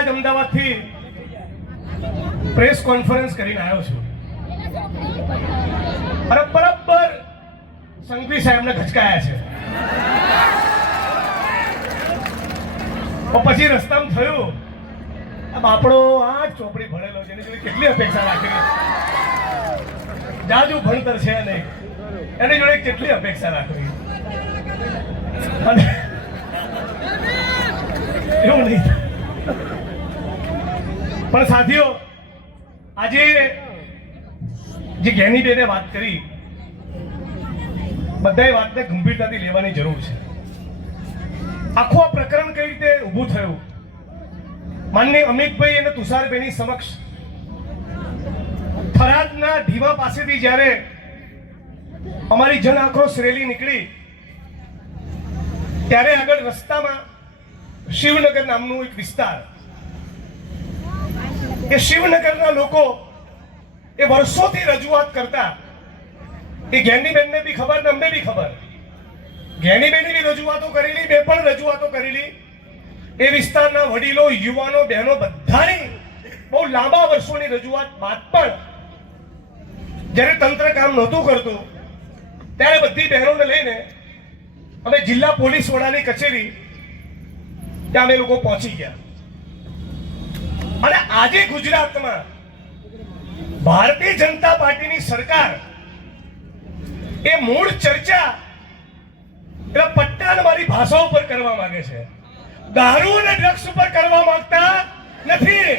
આજ અમદાવાદથી press conference કરીને આવ્યો છું. અને બરાબર! સંઘવી સાહેબને ખચકાયા છે. પછી રસ્તામાં થયું આ બાપડો આ ચોપડી ભણેલો છે, એની કેટલી અપેક્ષા રાખી જાજુ ભણતર છે અને એની જોડે કેટલી અપેક્ષા રાખવી. એવું નહીં પણ સાથીઓ, આજે જે જ્ઞાનીબેને વાત કરી, બધાએ વાતને ગંભીરતાથી લેવાની જરૂર છે. આખું આ પ્રકરણ કઈ રીતે ઊભું થયું? માનની અમિતભાઈ અને તુષારભાઈની સમક્ષ થરાદના ઢીમા પાસેથી જ્યારે અમારી જન આક્રોશ રેલી નીકળી, ત્યારે આગળ રસ્તામાં શિવનગર નામનું એક વિસ્તાર એ શિવનગરના લોકો એ વર્ષોથી રજૂઆત કરતા એ જ્ઞાનીબેનને બી ખબર ને અમને બી ખબર. જ્ઞાનીબેને બી રજૂઆતો કરેલી બે પણ રજૂઆતો કરેલી. એ વિસ્તારના વડીલો, યુવાનો, બહેનો બધાની બહુ લાંબા વર્ષોની રજૂઆત બાદ પણ જ્યારે તંત્ર કામ નહોતું કરતું, ત્યારે બધી બહેનોને લઈને અમે જિલ્લા પોલીસ વડાની કચેરી, ત્યાં અમે લોકો પહોંચી ગયા. અને આજે ગુજરાતમાં ભારતીય જનતા પાર્ટીની સરકાર એ મૂળ ચર્ચા એટલે પટ્ટાને મારી ભાષા ઉપર કરવા માંગે છે. દારૂ અને ડ્રગ્સ ઉપર કરવા માંગતા નથી.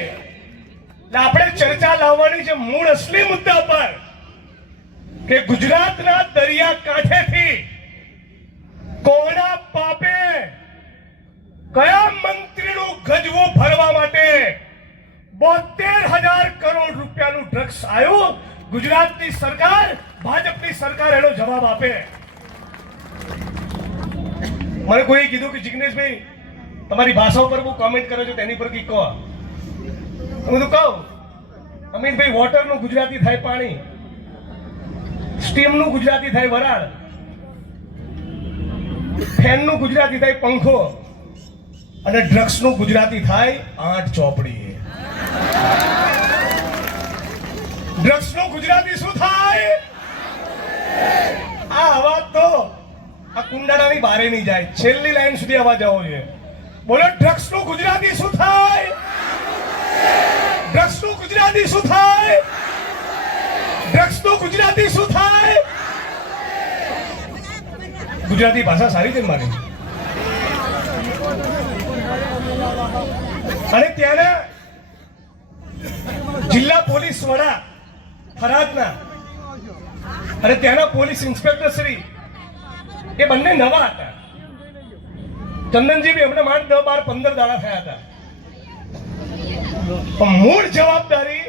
આપણે ચર્ચા લાવવાની છે મૂળ અસલી મુદ્દા પર કે ગુજરાતના દરિયા કાંઠેથી કોના પાપે કયા મંત્રીનું ગજવું ભરવા માટે બોતેર હજાર કરોડ રૂપિયાનું ડ્રગ્સ આવ્યું ગુજરાતની સરકાર ભાજપની સરકાર એનો જવાબ આપે. મને કોઈ કીધું કે જિગ્નેશભાઈ, તમારી ભાષા ઉપર બહુ કોમેન્ટ કરો છો, તેની પર કંઈક કહો. હું તો કહું. વોટર વોટરનું ગુજરાતી થાય પાણી. સ્ટીમનું ગુજરાતી થાય વરાળ. ફેનનું ગુજરાતી થાય પંખો. અને ડ્રગ્સનું ગુજરાતી થાય આઠ ચોપડી ડ્રગ્સનું ગુજરાતી શું થાય? આ અવાજ તો આ કુંડાળાની બારે નહીં જાય. છેલ્લી લાઈન સુધી અવાજ આવવો જોઈએ બોલો ડ્રગ્સનું ગુજરાતી શું થાય? ડ્રગ્સનું ગુજરાતી શું થાય? ડ્રગ્સનું ગુજરાતી શું થાય? ગુજરાતી ભાષા સારી છે. મારી અને ત્યાંના જિલ્લા પોલીસ વડા ફરાદના. અને ત્યાંના પોલીસ ઇન્સ્પેક્ટર શ્રી. એ બંને નવા હતા. ચંદનજી બી એમને માંડ દસ બાર પંદર દાડા થયા હતા. મૂળ જવાબદારી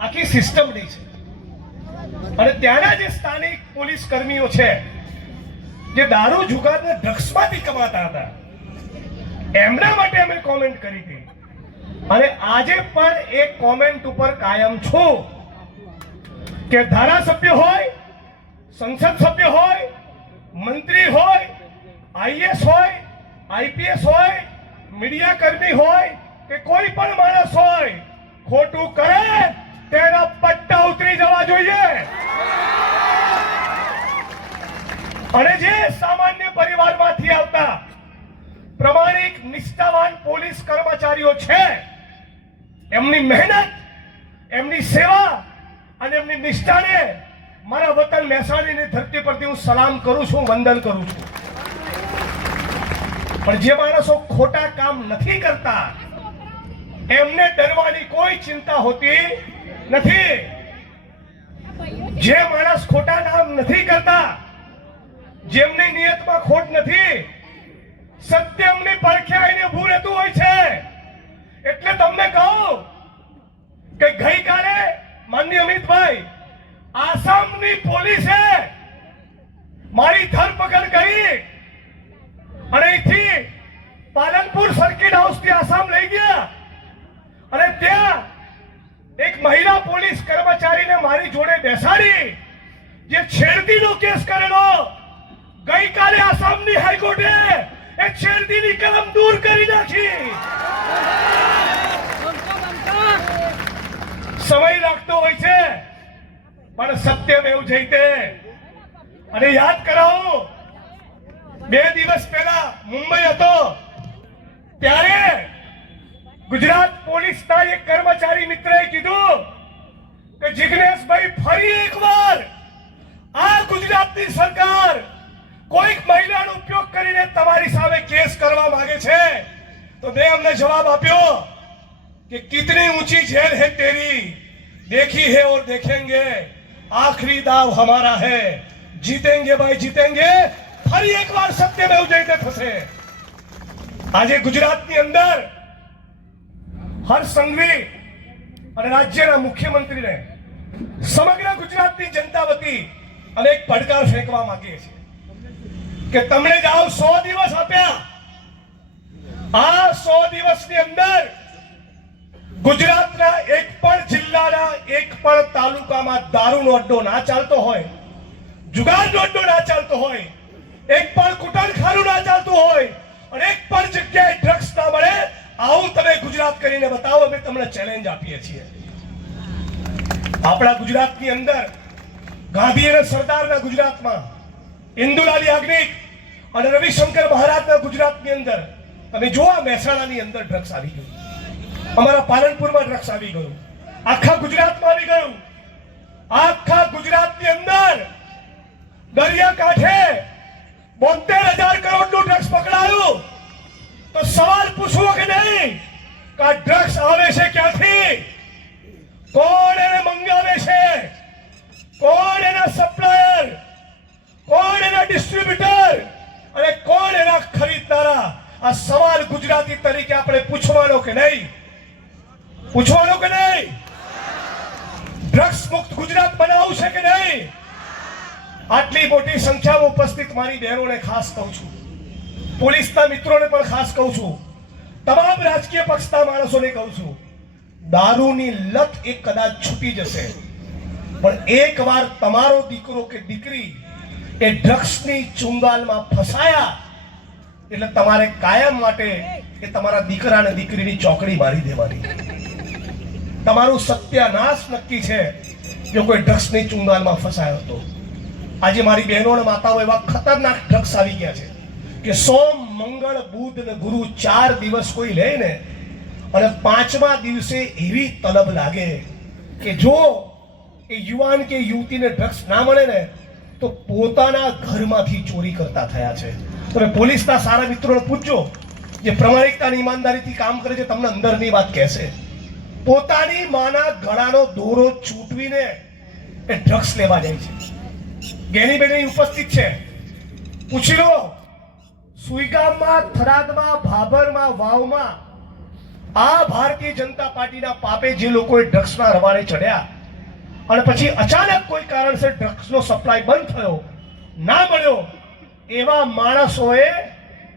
આખી સિસ્ટમની છે. અને ત્યાંના જે સ્થાનિક પોલીસ કર્મીઓ છે, જે દારૂ જુગારને ડ્રગ્સમાંથી કમાતા હતા, એમના માટે અમે કોમેન્ટ કરી હતી. અને આજે પણ એક કોમેન્ટ ઉપર કાયમ છું કે ધારાસભ્ય હોય, સંસદ સભ્ય હોય, મંત્રી હોય, આઈએસ હોય, આઈપીએસ હોય, મીડિયા કર્મી હોય કે કોઈ પણ માણસ હોય, ખોટું કરે તેના પટ્ટા ઉતરી જવા જોઈએ. અને જે સામાન્ય પરિવારમાંથી આવતા પ્રમાણિક નિષ્ઠાવાન પોલીસ કર્મચારીઓ છે એમની મહેનત, એમની સેવા અને એમની નિષ્ઠાને મારા વતન મહેસાણીની ધરતી પરથી હું સલામ કરું છું, વંદન કરું છું. પણ જે માણસો ખોટા કામ નથી કરતા, એમને ડરવાની કોઈ ચિંતા હોતી નથી. જે માણસ ખોટા કામ નથી કરતા, જેમની નિયતમાં ખોટ નથી, સત્ય એમની પડખે એને ઊભું રહેતું હોય છે. એટલે તમને કહું કે ગઈકાલે માન્ય અમિતભાઈ, આસામની પોલીસે મારી ધરપકડ કરી અને અહીંથી પાલનપુર સર્કિટ હાઉસથી આસામ લઈ ગયા. અને ત્યાં એક મહિલા પોલીસ કર્મચારીને મારી જોડે બેસાડી, જે છેડતીનો કેસ કરેલો, ગઈકાલે આસામની હાઈકોર્ટે એ છેડતીની કલમ દૂર કરી નાખી. સમય લાગતો હોય છે. પણ સત્યમેવ જયતે અને યાદ કરાવો, બે દિવસ પહેલા મુંબઈ હતો. ત્યારે ગુજરાત પોલીસના એક કર્મચારી મિત્રએ કીધું કે, જિગ્નેશભાઈ, ફરી એકવાર આ ગુજરાતની સરકાર કોઈક મહિલાનો ઉપયોગ કરીને તમારી સામે કેસ કરવા માંગે છે. તો મેં અમને જવાબ આપ્યો कि कितनी ऊंची जेल है तेरी देखी है और देखेंगे आखिरी दाव हमारा है जीतेंगे भाई जीतेंगे ફરી એકવાર સત્યમેવ જયતે થશે આજે ગુજરાતની અંદર હર્ષ સંઘવી અને રાજ્યના મુખ્યમંત્રીને સમગ્ર ગુજરાતની જનતા વતી અને એક પડકાર ફેંકવા માંગીએ છીએ કે તમને જ આવ સો દિવસ આપ્યા આ સો દિવસની અંદર ગુજરાતના એક પણ જિલ્લાના એક પણ તાલુકામાં દારૂનો અડ્ડો ના ચાલતો હોય, જુગારનો અડ્ડો ના ચાલતો હોય, એક પણ કુટરખાનું ના ચાલતું હોય, અને એક પણ જગ્યાએ ડ્રગ્સ ના મળે, આવું તમે ગુજરાત કરીને બતાવો, અમે તમને ચેલેન્જ આપીએ છીએ. આપણા ગુજરાતની અંદર ગાંધી અને સરદારના ગુજરાતમાં ઇન્દુલાલી આગ્નિક અને રવિશંકર મહારાજના ગુજરાતની અંદર, તમે જોવા મહેસાણાની અંદર ડ્રગ્સ આવી ગયું અમારા પાલનપુરમાં ડ્રગ્સ આવી ગયું. આખા ગુજરાતમાં આવી ગયું. આખા ગુજરાતની અંદર દરિયા કાંઠે બોતેર હજાર કરોડનું ડ્રગ્સ પકડાયું. તો સવાલ પૂછવો કે નહીં? કે આ ડ્રગ્સ આવે છે ક્યાંથી? કોણ એને મંગાવે છે? કોણ એના સપ્લાયર? કોણ એના ડિસ્ટ્રીબ્યુટર? અને કોણ એના ખરીદનારા? આ સવાલ ગુજરાતી તરીકે આપણે પૂછવાનો કે નહીં? પૂછવાનો કે નહીં? ડ્રગ્સ મુક્ત ગુજરાત બનાવવું છે કે નહીં? આટલી મોટી સંખ્યામાં ઉપસ્થિત મારી બહેનોને ખાસ કહું છું. પોલીસના મિત્રોને પણ ખાસ કહું છું. તમામ રાજકીય પક્ષના માણસોને કહું છું. દારૂની લત એ કદાચ છૂટી જશે. પણ એકવાર તમારો દીકરો કે દીકરી એ ડ્રગ્સની ચુંગાલમાં ફસાયા, એટલે તમારે કાયમ માટે એ તમારા દીકરા અને દીકરીની ચોકડી મારી દેવાની. તમારું સત્યાનાશ નક્કી છે જો કોઈ ડ્રગ્સની ચુંગાલમાં ફસાયો હતો. આજે મારી બહેનો અને માતાઓ એવા ખતરનાક ડ્રગ્સ આવી ગયા છે કે સોમ મંગળ, બુધ અને ગુરુ ચાર દિવસ કોઈ લે ને અને પાંચમા દિવસે એવી તલબ લાગે કે જો એ યુવાન કે યુવતીને ડ્રગ્સ ના મળે ને, તો પોતાના ઘરમાંથી ચોરી કરતા થયા છે. તમે પોલીસના સારા મિત્રોને પૂછજો, જે પ્રમાણિકતા ઈમાનદારીથી કામ કરે છે, તમને અંદરની વાત કહેશે. પોતાની માના ગળાનો દોરો ચૂંટવીને એ ડ્રગ્સ લેવા જાય છે. ગેની બેની ઉપસ્થિત છે. પૂછી લો, સુઈગામમાં, થરાદમાં, ભાભરમાં, વાવમાં આ ભારતીય જનતા પાર્ટીના પાપે જે લોકોએ ડ્રગ્સના રવાડે ચડ્યા અને પછી અચાનક કોઈ કારણસર ડ્રગ્સનો સપ્લાય બંધ થયો, ના મળ્યો, એવા માણસોએ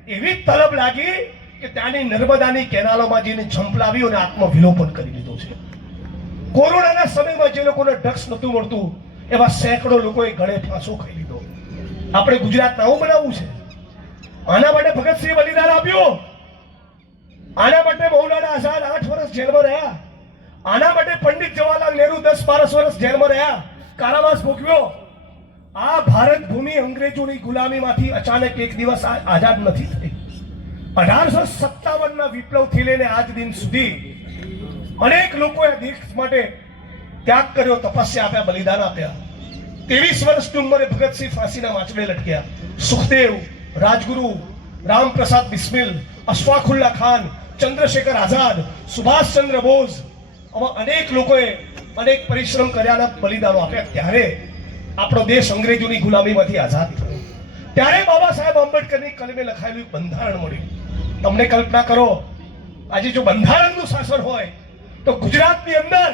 એવી તલબ લાગી કે ત્યાંની નર્મદાની કેનાલોમાં જઈને ઝંપલાવી અને આત્મવિલોપન કરી લીધો છે. કોરોનાના સમયમાં જે લોકોને ડ્રગ્સ નહોતું મળતું, એવા સેંકડો લોકોએ ગળે ફાંસો ખાઈ લીધો. આપણે ગુજરાત આવું બનાવવું છે. આના માટે ભગતસિંહ બલિદાન આપ્યું. આના માટે મૌલાના આઝાદ આઠ વર્ષ જેલમાં રહ્યા. આના માટે પંડિત જવાહરલાલ નહેરુ દસ બારસ વર્ષ જેલમાં રહ્યા. કારાવાસ ભોગવ્યો. આ ભારત ભૂમિ અંગ્રેજોની ગુલામીમાંથી અચાનક એક દિવસ આઝાદ નથી થઈ અઢારસો સત્તાવન ના વિપ્લવથી લઈને આજ દિન સુધી અનેક લોકોએ દેશ માટે ત્યાગ કર્યો, તપસ્યા આપ્યા, બલિદાન આપ્યા. ત્રેવીસ વર્ષની ઉંમરે ભગતસિંહ ફાંસીના વાંચડે લટક્યા. સુખદેવ, રાજગુરુ, રામપ્રસાદ બિસ્મિલ, અશફાકુલ્લા ખાન, ચંદ્રશેખર આઝાદ, સુભાષચંદ્ર બોઝ આવા અનેક લોકોએ અનેક પરિશ્રમ કર્યાના બલિદાનો આપ્યા. ત્યારે આપણો દેશ અંગ્રેજોની ગુલામીમાંથી આઝાદ થયો. ત્યારે બાબા સાહેબ આંબેડકરની કલમે લખાયેલું બંધારણ મળ્યું. તમને કલ્પના કરો, આજે જો બંધારણનું શાસન હોય, તો ગુજરાતની અંદર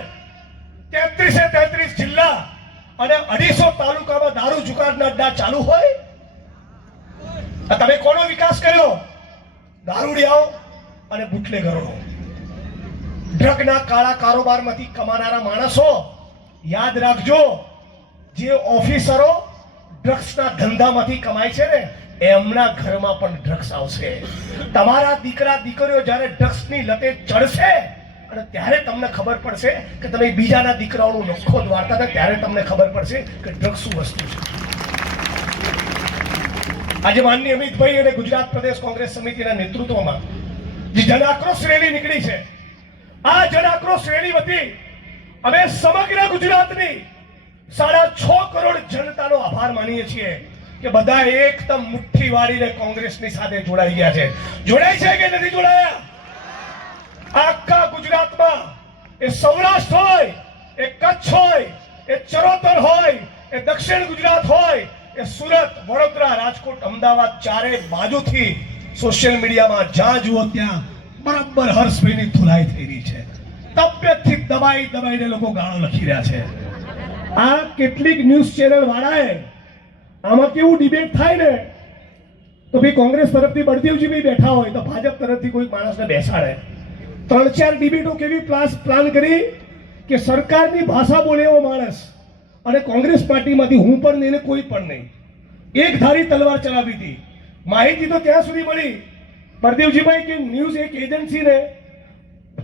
તેત્રીસે તેત્રીસ જિલ્લા અને અઢીસો તાલુકામાં દારૂ જુગારના અડ્ડા ચાલુ હોય? તમે કોનો વિકાસ કર્યો? દારૂડિયાઓ અને બુટલેગરોનો. ડ્રગના કાળા કારોબારમાંથી કમાનારા માણસો, યાદ રાખજો, જે ઓફિસરો ડ્રગ્સના ધંધામાંથી કમાય છે ને એમના ઘરમાં પણ ડ્રગ્સ આવશે. તમારા દીકરા, દીકરીઓ જ્યારે ડ્રગ્સની લતે ચડશે, અને ત્યારે તમને ખબર પડશે કે તમે બીજાના દીકરાઓનું નખો દ્વારતા હતા, ત્યારે તમને ખબર પડશે કે ડ્રગ્સ શું વસ્તુ છે. આજે માનની અમિતભાઈ અને ગુજરાત પ્રદેશ કોંગ્રેસ સમિતિના નેતૃત્વમાં જે જન આક્રોશ રેલી નીકળી છે, આ જન આક્રોશ રેલી વતી અમે સમગ્ર ગુજરાતની સાડા છ કરોડ જનતાનો આભાર માનીએ છીએ. કે બધા એકદમ મુઠ્ઠી વાળીને કોંગ્રેસની સાથે જોડાઈ ગયા છે. જોડાય છે કે નથી જોડાયા? આખા ગુજરાતમાં એ સૌરાષ્ટ્ર હોય, એ કચ્છ હોય, એ ચરોતર હોય, એ દક્ષિણ ગુજરાત હોય, એ સુરત, વડોદરા, રાજકોટ, અમદાવાદ ચારે બાજુથી સોશિયલ મીડિયામાં જ્યાં જુઓ ત્યાં બરાબર હર્ષભાઈની ધુલાઈ થઈ રહી છે. તબિયતથી દબાઈ દબાઈને લોકો ગાળો લખી રહ્યા છે. આ કેટલીક ન્યૂઝ ચેનલ વાળાએ આમાં કેવું ડિબેટ થાય ને? તો ભાઈ કોંગ્રેસ તરફથી બળદેવજી ભાઈ બેઠા હોય, તો ભાજપ તરફથી કોઈ માણસને બેસાડે. ત્રણ ચાર ડિબેટો કેવી પ્લાસ પ્લાન કરી કે સરકારની ભાષા બોલે એવો માણસ અને કોંગ્રેસ પાર્ટીમાંથી હું પણ નહીં કોઈ પણ નહીં. એક ધારી તલવાર ચલાવી હતી. માહિતી તો ત્યાં સુધી મળી. બળદેવજીભાઈ કે ન્યૂઝ એક એજન્સીને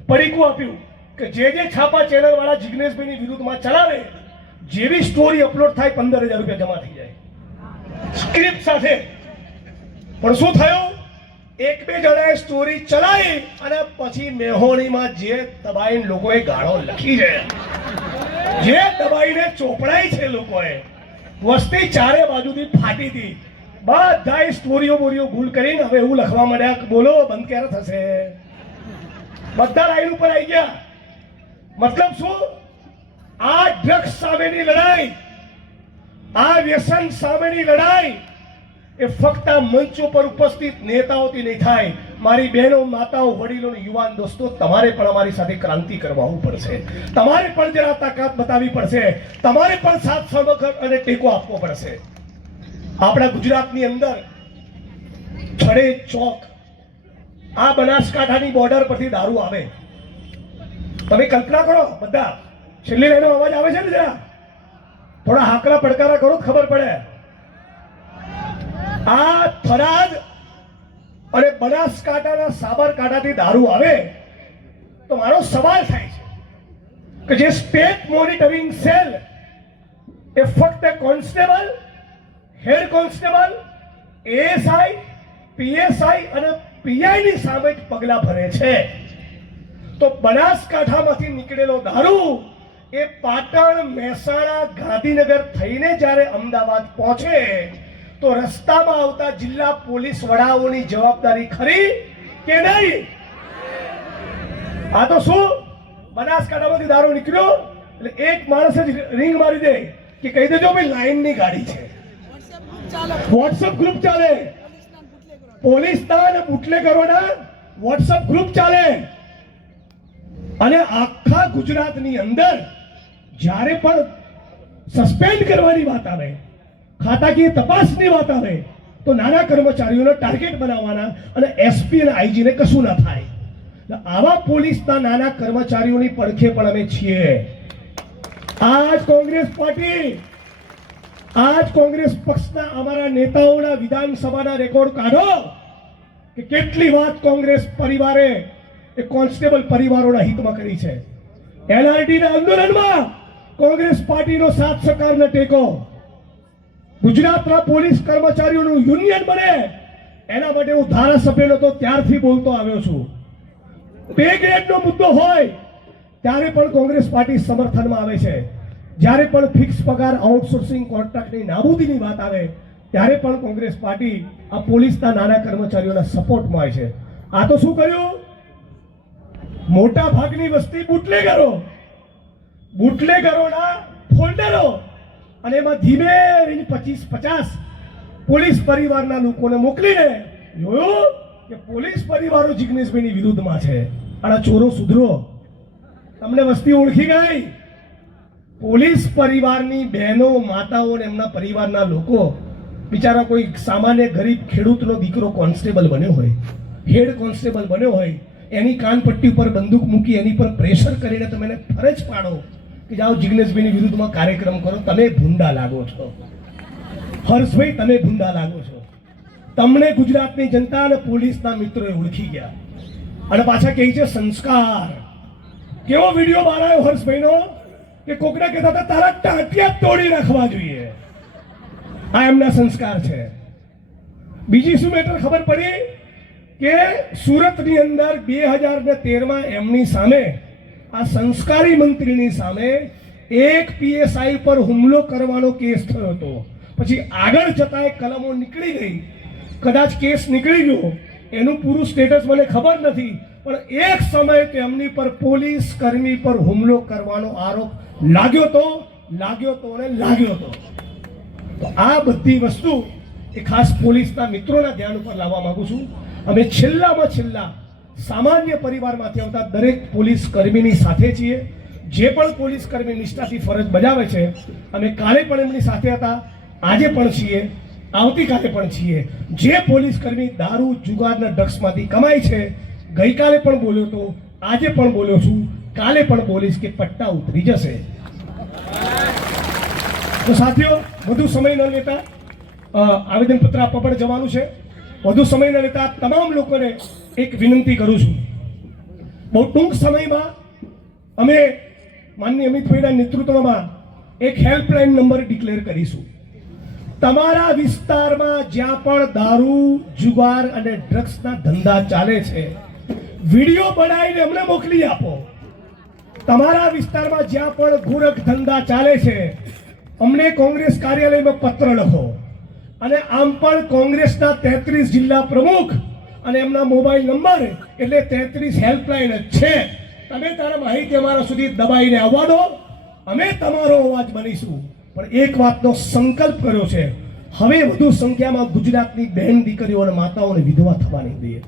પડીકું આપ્યું કે જે જે છાપા ચેનલ વાળા જિગ્નેશભાઈની વિરુદ્ધમાં ચલાવે, જેવી સ્ટોરી અપલોડ થાય પંદર હજાર રૂપિયા જમા થઈ જાય. સ્ક્રિપ્ટ સાથે. પણ શું થયું? એક બે જણાએ સ્ટોરી ચલાવી અને પછી મેહોણીમાં જે દબાઈને લોકોએ ગાળો લખી છે, જે દબાઈને ચોપડાઈ છે લોકોએ, વસ્તી ચારે બાજુથી ફાટી હતી. બધા સ્ટોરીઓ બોરીઓ ભૂલ કરીને હવે એવું લખવા માંડ્યા બોલો, બંધ ક્યારે થશે? બધા લાઈન ઉપર આવી ગયા. મતલબ શું? આ ડ્રગ્સ સામેની લડાઈ આ વ્યસન સામેની લડાઈ એ ફક્ત આ મંચ ઉપર ઉપસ્થિત નેતાઓથી નહીં થાય. મારી બહેનો, માતાઓ, વડીલો યુવાન દોસ્તો, તમારે પણ અમારી સાથે ક્રાંતિ કરવાનું પડશે. તમારે પણ જરા તાકાત બતાવવી પડશે. તમારે પણ સાથ સમગ્ર અને ટેકો આપવો પડશે. આપણા ગુજરાતની અંદર છડે ચોક આ બનાસકાંઠાની બોર્ડર પરથી દારૂ આવે. તમે કલ્પના કરો, બધા. છેલ્લી લાઈનો અવાજ આવે છે ને જરા? થોડા હાકરા પડકારા કરો ખબર પડે. આ થરાદ અને બનાસકાંઠાના સાબરકાંઠાથી દારૂ આવે તો મારો સવાલ થાય છે કે જે સ્ટેટ મોનિટરિંગ સેલ એ ફક્ત constable, head constable, ASI, PSI અને પીઆઈ ની સામે જ પગલા ભરે છે. તો બનાસકાંઠામાંથી નીકળેલો દારૂ એ પાટણ મહેસાણા ગાંધીનગર થઈને જ્યારે અમદાવાદ પહોંચે, તો રસ્તામાં આવતા જિલ્લા પોલીસ વડાઓની જવાબદારી ખરી કે નહીં? આ તો શું? બનાસકાંઠામાંથી દારૂ નીકળ્યો? એટલે એક માણસ જ રિંગ મારી દે કે કહી દેજો ભાઈ, લાઈનની ગાડી છે. વોટ્સઅપ ગ્રુપ ચાલે. પોલીસના અને બુટલેગરોના વોટ્સઅપ ગ્રુપ ચાલે. અને આખા ગુજરાતની અંદર જ્યારે પણ સસ્પેન્ડ કરવાની વાત આવે, ખાતાકીય તપાસની વાત આવે, તો નાના કર્મચારીઓને ટાર્ગેટ બનાવવાના અને એસપી અને આઈજીને કશું ના થાય. આવા પોલીસના નાના કર્મચારીઓની પડખે પણ અમે છીએ. આજ કોંગ્રેસ પાર્ટી, આજ કોંગ્રેસ પક્ષના અમારા નેતાઓના વિધાનસભાના રેકોર્ડ કાઢો કે કેટલી વાત કોંગ્રેસ પરિવારે, એ કોન્સ્ટેબલ પરિવારોના હિતમાં કરી છે. એનઆરટીના આંદોલનમાં કોંગ્રેસ પાર્ટીનો સાથ સહકારને ટેકો. ગુજરાતના પોલીસ કર્મચારીઓનું યુનિયન બને. એના માટે હું ધારાસભ્ય હતો ત્યારથી બોલતો આવ્યો છું. પે ગ્રેડનો મુદ્દો હોય, ત્યારે પણ કોંગ્રેસ પાર્ટી સમર્થનમાં આવે છે. જ્યારે પણ ફિક્સ પગાર આઉટસોર્સિંગ કોન્ટ્રાક્ટની નાબૂદીની વાત આવે, ત્યારે પણ કોંગ્રેસ પાર્ટી આ પોલીસના નાના કર્મચારીઓના સપોર્ટમાં હોય છે. આ તો શું કર્યું? મોટા ભાગની વસ્તી બુટલેગરો બુટલેગરોના ફોલ્ડરો. અને એમાં ધીમે રહીને પચીસ પચાસ પોલીસ પરિવારના લોકોને મોકલીને જોયું કે પોલીસ પરિવારો જિગ્નેશભાઈની વિરુદ્ધમાં છે. અને ચોરો સુધરો. તમને વસ્તી ઓળખી ગઈ? પોલીસ પરિવારની બહેનો, માતાઓ અને એમના પરિવારના લોકો. બિચારા કોઈ સામાન્ય ગરીબ ખેડૂતનો દીકરો કોન્સ્ટેબલ બન્યો હોય, હેડ કોન્સ્ટેબલ બન્યો હોય, એની કાનપટ્ટી ઉપર બંદૂક મૂકી એની પર પ્રેશર કરીને તમે એને ફરજ પાડો. કે જાઓ જિગ્નેશભાઈની વિરુદ્ધમાં કાર્યક્રમ કરો, તમે ભૂંડા લાગો છો. હર્ષભાઈ, તમે ભૂંડા લાગો છો. તમને ગુજરાતની જનતા અને પોલીસના મિત્રોએ ઓળખી ગયા. અને પાછા કહે છે, સંસ્કાર. કેવો વીડિયો બહાર આવ્યો હર્ષભાઈનો? કે કોકને કહેતા હતા, તારા ટાંટિયા તોડી નાખવા જોઈએ. આ એમના સંસ્કાર છે. બીજી શું મેટર ખબર પડી? કે સુરતની અંદર બે હજાર ને તેરમાં એમની સામે આ સંસ્કારી મંત્રીની સામે એક પીએસઆઈ પર હુમલો કરવાનો કેસ થયો હતો. પછી આગળ જતા એ કલમો નીકળી ગઈ. કદાચ કેસ નીકળી ગયો, એનું પૂરું સ્ટેટસ મને ખબર નથી, પણ એક સમયે તેમની પર પોલીસ કર્મી પર હુમલો કરવાનો આરોપ લાગ્યો તો લાગ્યો તો અને લાગ્યો તો આ બધી વસ્તુ એ ખાસ પોલીસના મિત્રોના ધ્યાન ઉપર લાવવા માગું છું. અમે છેલ્લામાં છેલ્લા સામાન્ય પરિવારમાંથી આવતા દરેક પોલીસ કર્મીની સાથે છીએ. જે પણ પોલીસ કર્મી નિષ્ઠાથી ફરજ બજાવે છે અમે કાલે પણ એમની સાથે હતા, આજે પણ છીએ, આવતીકાલે પણ છીએ. જે પોલીસ કર્મી દારૂ જુગારના ડ્રગ્સમાંથી કમાય છે, ગઈકાલે પણ બોલ્યો તો આજે પણ બોલ્યો છું, કાલે પણ બોલીશ કે પટ્ટા ઉતરી જશે. તો સાથીઓ, વધુ સમય ન લેતા આવેદનપત્ર આપવા પણ જવાનું છે. વધુ સમય ન લેતા તમામ લોકોને એક વિનંતી કરું છું. બહુ ટૂંક સમયમાં અમે માનની અમિતભાઈના નેતૃત્વમાં એક હેલ્પલાઇન નંબર ડિક્લેર કરીશું. તમારા વિસ્તારમાં જ્યાં પણ દારૂ, જુગાર અને ડ્રગ્સના ધંધા ચાલે છે, વીડિયો બનાવીને અમને મોકલી આપો. તમારા વિસ્તારમાં જ્યાં પણ ગુરખ ધંધા ચાલે છે, અમને કોંગ્રેસ કાર્યાલયમાં પત્ર લખો. અને આમ પણ કોંગ્રેસના તેત્રીસ જિલ્લા પ્રમુખ અને એમના મોબાઈલ નંબર એટલે તેત્રીસ હેલ્પલાઇન જ છે. તમે તારા માહિતી અમારા સુધી દબાઈને આવવા દો. અમે તમારો અવાજ બનીશું. પણ એક વાતનો સંકલ્પ કર્યો છે. હવે વધુ સંખ્યામાં ગુજરાતની બહેન દીકરીઓ અને માતાઓને વિધવા થવા નહીં દઈએ.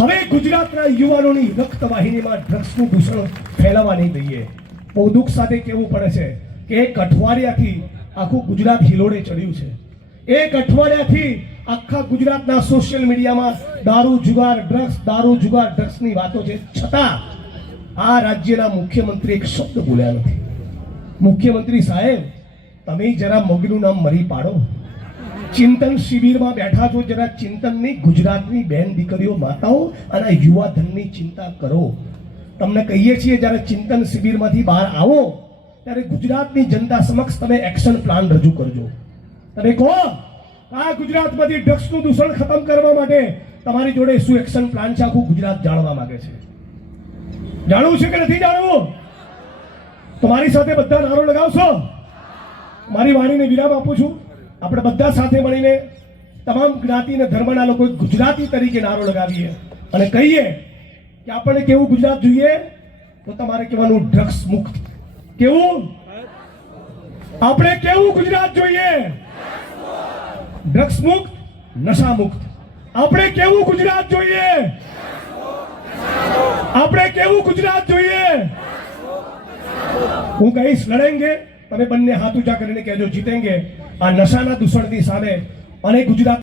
હવે ગુજરાતના યુવાનોની રક્તવાહિનીમાં ડ્રગ્સનું દૂષણ ફેલાવા નહીં દઈએ. બહુ દુઃખ સાથે કહેવું પડે છે કે એક અઠવાડિયાથી આખું ગુજરાત હિલોડે ચડ્યું છે. એક અઠવાડિયાથી આખા ગુજરાતના સોશિયલ મીડિયામાં દારૂ, જુગાર ડ્રગ્સ દારૂ, જુગાર ડ્રગ્સની વાતો છે. છતાં આ રાજ્યના મુખ્યમંત્રી એક શબ્દ બોલ્યા નથી. મુખ્યમંત્રી સાહેબ, તમે જરા મગનું નામ મરી પાડો. ચિંતન શિબિરમાં બેઠા છો, જરા ચિંતનની ગુજરાતની બહેન દીકરીઓ માતાઓ અને યુવા ધનની ચિંતા કરો. તમને કહીએ છીએ જ્યારે ચિંતન શિબિરમાંથી બહાર આવો, ત્યારે ગુજરાતની જનતા સમક્ષ તમે એક્શન પ્લાન રજૂ કરજો. તમે કહો, આ ગુજરાતમાંથી ડ્રગ્સનું દૂષણ ખતમ કરવા માટે તમારી જોડે શું એક્શન પ્લાન છે? આખું ગુજરાત જાણવા માંગે છે. જાણવું છે કે નથી જાણવું? તમારી સાથે બધા નારો લગાવશો? મારી વાણીને વિરામ આપું છું. આપણે બધા સાથે મળીને તમામ જ્ઞાતિ અને ધર્મના લોકો ગુજરાતી તરીકે નારો લગાવીએ અને કહીએ કે આપણને કેવું ગુજરાત જોઈએ? તો તમારે કહેવાનું ડ્રગ્સ મુક્ત. કેવું? આપણે કેવું ગુજરાત જોઈએ? ડ્રગ્સ મુક્ત, નશા મુક્ત. આપણે કેવું ગુજરાત જોઈએ? આપણે કેવું ગુજરાત જોઈએ? હું કહીશ, લડેંગે. તમે બંને હાથ ઊંચા કરીને કહેજો, જીતેંગે. આ નશાના દૂષણની સામે અને ગુજરાત